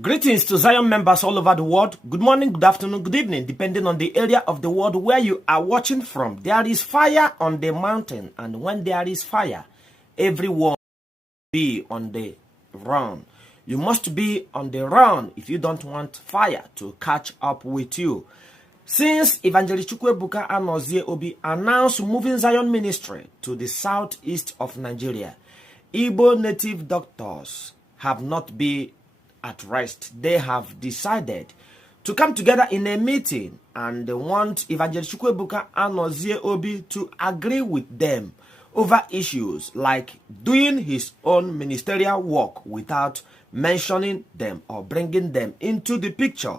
Greetings to Zion members all over the world. Good morning, good afternoon, good evening, depending on the area of the world where you are watching from. There is fire on the mountain, and when there is fire, everyone be on the run. You must be on the run if you don't want fire to catch up with you. Since Evang.Ebuka Obi announced moving Zion ministry to the southeast of Nigeria, Igbo native doctors have not been at rest. They have decided to come together in a meeting and they want Evang.Ebuka Obi to agree with them over issues like doing his own ministerial work without mentioning them or bringing them into the picture.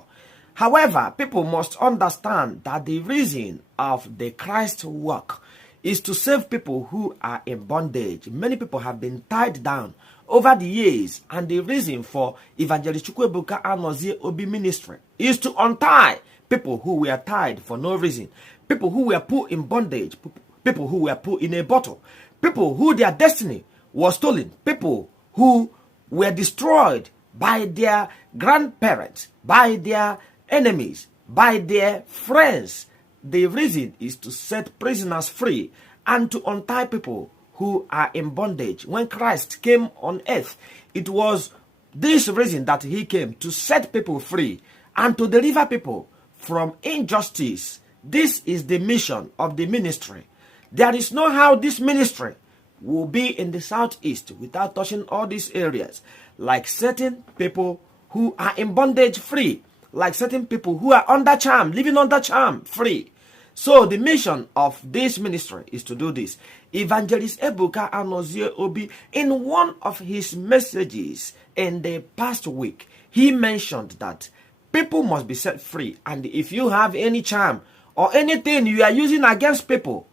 However, people must understand that the reason of the Christ work is to save people who are in bondage. Many people have been tied down over the years, and the reason for Evang.Ebuka Obi ministry is to untie people who were tied for no reason, people who were put in bondage, people who were put in a bottle, people who their destiny was stolen, people who were destroyed by their grandparents, by their enemies, by their friends. The reason is to set prisoners free and to untie people who are in bondage. When Christ came on earth, it was this reason that he came, to set people free and to deliver people from injustice. This is the mission of the ministry. There is no how this ministry will be in the southeast without touching all these areas, like setting people who are in bondage free, like setting people who are under charm, living under charm, free. So the mission of this ministry is to do this. Evang.Ebuka Obi, in one of his messages in the past week, he mentioned that people must be set free. And if you have any charm or anything you are using against people,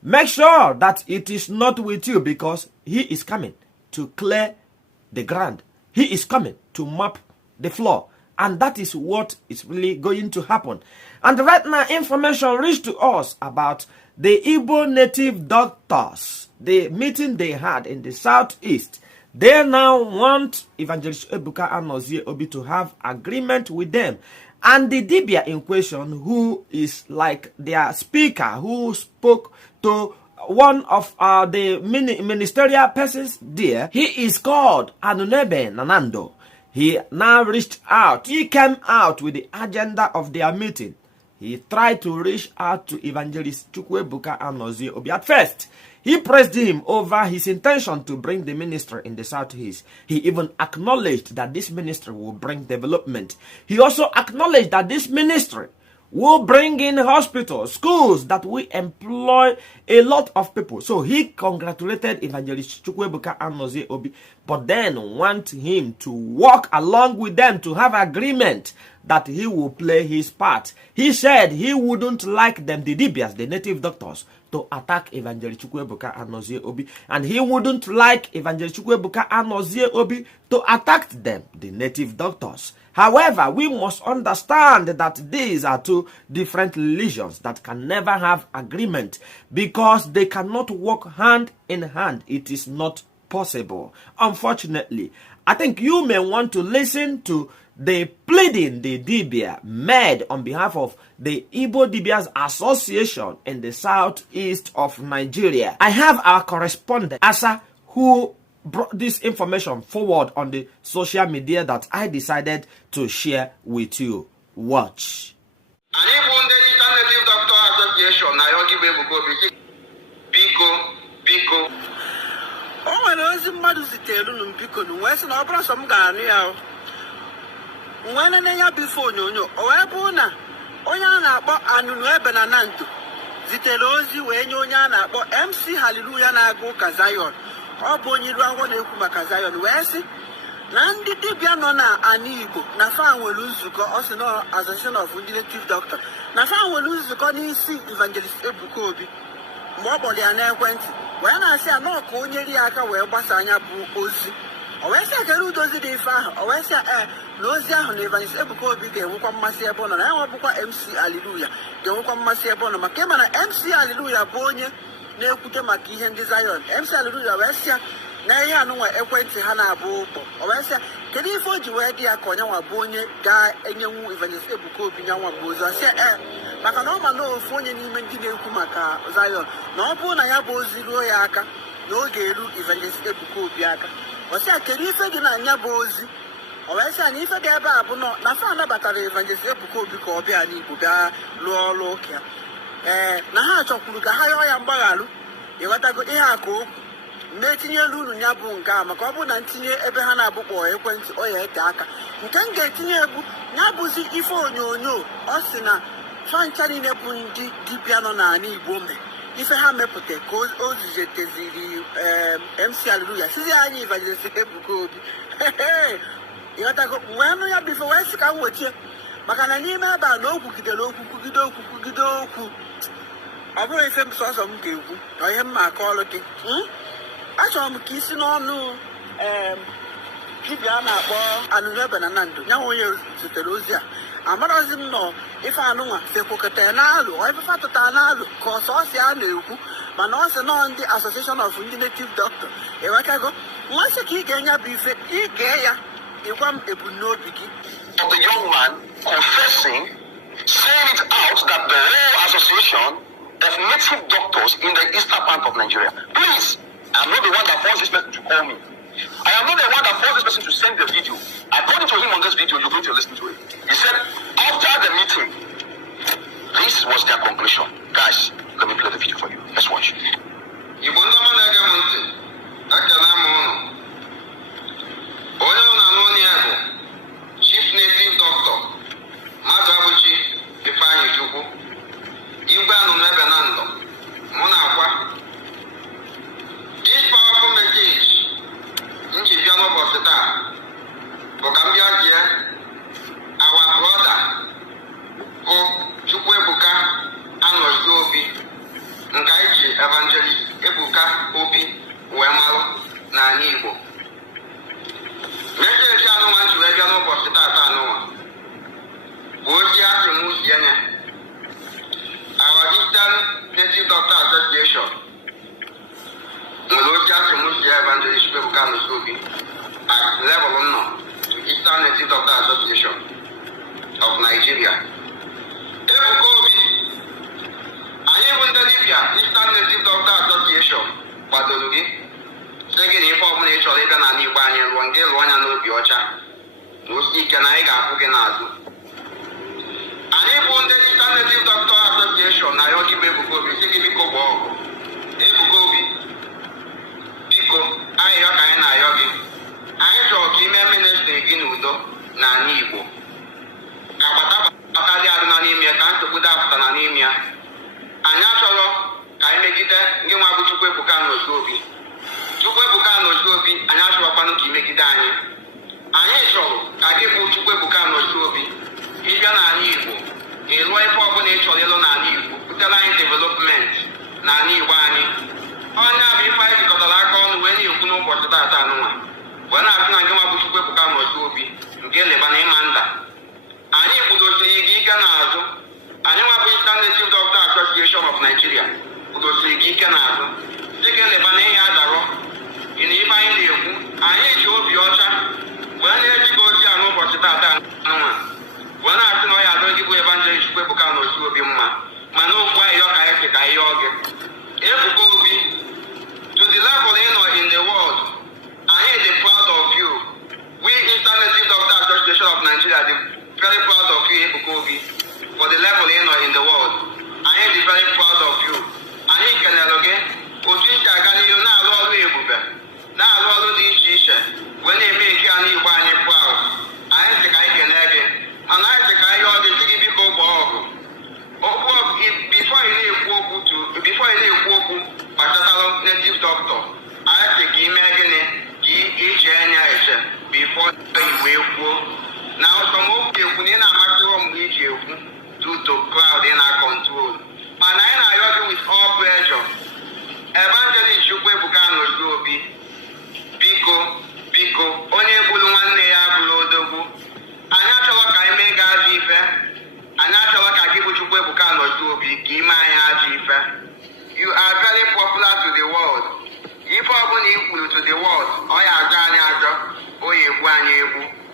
make sure that it is not with you, because he is coming to clear the ground. He is coming to mop the floor. And that is what is really going to happen. And right now, information reached to us about the Igbo native doctors, the meeting they had in the southeast. They now want Evang.Ebuka Obi to have agreement with them. And the Dibia in question, who is like their speaker, who spoke to one of the ministerial persons there, he is called Anunebe Nanando. He now reached out. He came out with the agenda of their meeting. He tried to reach out to Evang.Ebuka Obi. At first, he praised him over his intention to bring the ministry in the southeast. He even acknowledged that this ministry will bring development. He also acknowledged that this ministry will bring in hospitals, schools that will employ a lot of people. So he congratulated Evang.Ebuka Obi, but then want him to work along with them to have agreement that he will play his part. He said he wouldn't like them, the Dibias, the native doctors, to attack Evang.Ebuka Obi, and he wouldn't like Evang.Ebuka Obi to attack them, the native doctors. However, we must understand that these are two different religions that can never have agreement, because they cannot work hand in hand. It is not possible. Unfortunately, I think you may want to listen to the pleading the Dibia made on behalf of the Igbo Dibias Association in the southeast of Nigeria. I have our correspondent, Asa, who brought this information forward on the social media that I decided to share with you. Watch. MC Hallelujah na-agụ ka Zion. Ọ bụ onye iru agwọ na-ekwu maka Zion wee sị na ndị dibịa nọ na ana Igbo na fa nwere nzukọ, ọ sị na Association of ndị native doctor na fa nwere nzukọ n'isi Evang.Ebuka Obi. Mgbe ọ kpọrọ ya n'ekwentị wee na-asị ya na ọka onye ri aka wee gbasa anya bụ ozi. O wee sị ekere udozi dị ife ahụ. O wee sị na ozi ahụ na Evang.Ebuka Obi ga-enwekwa mmasị ebe ọ nọ, na ya nwebụkwa MC Hallelujah ga-enwekwa mmasị ebe ọ nọ, maka ịma na MC Hallelujah bụ onye na-ekwute maka ihe ndị Zion. MC Hallelujah wee sị ya na ihe anụnwa ekwentị ha na-abụ ụkpọ o wee sị kedu ife o ji wee dị ya ka onye nwa bụ onye ga-enyenwu Evangelist Ebuka Obi nyanwa mgbe ozi ọsị maka na ọ ma na ofu onye n'ime ndị na-ekwu maka Zion na ọ bụrụ na ya bụ ozi ruo ya aka na ọ ga-eru Evangelist Ebuka Obi aka ọsị kedu ife dị na anya bụ ozi o wee sị na ife dị ebe a bụ na fa anabatara Evangelist Ebuka Obi ka ọ bịa n'Igbo bịa lụọ ọrụ ụka na ha chọkwuru ka ha yọọ ya mgbagharụ ịghọtago ihe a ka okwu na-etinyelu unu ya bụ nke a maka ọ bụrụ na ntinye ebe ha na-abụkpọ ekwentị ọ ya ete aka nke m ga-etinye egwu ya bụzi ife onyonyo ọ sị na fancha niile bụ ndị dibịa nọ n'ala Igbo mee ife ha mepụta ka o zizeteziri MC Hallelujah sizi anyị Evangelist Ebuka Obi ịghọtago wee nụ ya bụ ife wee sị ka m wetie maka na n'ime ebe a na o kwugidere okwu kwugide okwu ọ bụrụ ife m sọsọ m ga-ekwu na ihe m ma aka ọrụ gị achọrọ m ka isi n'ọnụ dibịa a na-akpọ Anụnebe na Nando ya onye zutere ozi a amarazi m nọ ife anụnwa fekwokọta n'alụ ife fatụta n'alụ ka ọsọsị a na-ekwu mana ọ sị nọ ndị Association of ndị Native Doctor ewekago nwa sị ka ị ga-enye bụ ife ị gee ya ịgwa m ebumnobi gị. Of the young man confessing, saying it out that the whole association of native doctors in the eastern part of Nigeria. Please, I'm not the one that forced this person to call me. I am not the one that forced this person to send the video. According to him on this video, you're going to listen to it. He said, after the meeting, this was their conclusion. Guys, let me play the video for you. Let's watch. Chief Native Doctor Mazabuchi Ifeanyi Chukwu Igwe Anụnebe na Nando mụ na-akwa this powerful message nji bịa n'ụbọchị taa bụ ka m bịa jie our brother bụ Chukwuebuka Obi nke anyị ji Evangelist Ebuka Obi wee marụ n'ala Igbo. Message anụnwa nji wee bịa n'ụbọchị taata anụnwa bụ ozi asị m zie nye our Eastern Native Doctor Association nwere ozi asị m zie Evangelist Ebuka Obi at level nọ to Eastern Native Doctor Association of Nigeria. Ebuka Obi anyị bụ ndị dibịa Eastern Native Doctor Association kwadoro gị sị gị na ife ọbụla ị chọrọ ịbịa n'ala Igbo anyị lụọ nke lụọ anya n'obi ọcha na osi ike na anyị ga-akwụ gị n'azụ. Anyị bụ ndị Eastern Native Doctor Association na arịọ gị bụ Ebuka Obi sị gị biko gbaa ọgụ. Ebuka Obi biko arịrịọ ka anyị na-arịọ gị anyị chọrọ ka ime ministri gị n'udo n'ala Igbo ka gbata dị adịna n'ime ya ka nsogbu dapụtara n'ime ya. Anyị achọrọ ka anyị megide ndị nwa bụ Chukwuebuka Obi. Chukwuebuka Obi anyị achọrọkwanụ ka imegide anyị. Anyị chọrọ ka gị bụ Chukwuebuka Obi ịbịa n'ala Igbo ịlụọ ife ọbụla ị chọrọ ịlụ n'ala Igbo butere anyị development n'ala Igbo anyị. Onye a bụ ife anyị jikọtara aka ọnụ wee na-ekwu n'ụbọchị taata anụnwa wee na-asị na nke nwa bụ Chukwuebuka Obi nke leba na ịma nda. Anyị kwudosiri gị ike n'azụ. Anyị nwa bụ Eastern Native Doctor Association of Nigeria kwudosiri gị ike n'azụ dị ka leba na ihe adarọ ị na ife anyị na-ekwu. Anyị ji obi ọcha wee na-ejigo ozi a n'ụbọchị taata anụnwa wee na-asị na ọ ya adọ gị bụ Evangelist Chukwuebuka Obi mma mana okwu anyị yọ ka anyị sị ka anyị yọọ gị. Ebuka Obi, to the level ị nọ in the world, anyị dị proud of you. We Eastern Native Doctor Association of Nigeria dị very proud of you Ebuka Obi for the level ị nọ in the world. Anyị dị very proud of you. Anyị kelere gị otu iji aga n'ihu na-alụ ọrụ ebube na-alụ ọrụ dị iche iche wee na-eme nke a n'Igbo anyị proud. Anyị sị ka anyị kelee gị mana anyị sị ka anyị yọọ gị sị gị biko gbaa ọgụ. Before ị na-ekwu okwu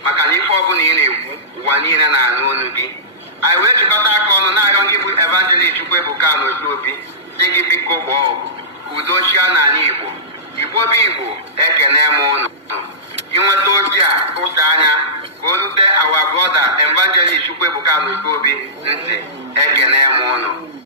maka na ife ọbụla ị na-ekwu ụwa niile na-anụ olu gị. Anyị wee chịkọta aka ọnụ na-arịọ ndị bụ Evangelist Chukwu-Ebuka Obi dị gị biko gbaa ọgụ ka udo chịa n'ala Igbo. Igbo bụ Igbo, ekene m ụnụ. Inweta ozi a tụsa anya ka o rute our brother Evangelist Chukwu-Ebuka Obi ntị, ekene m ụnụ.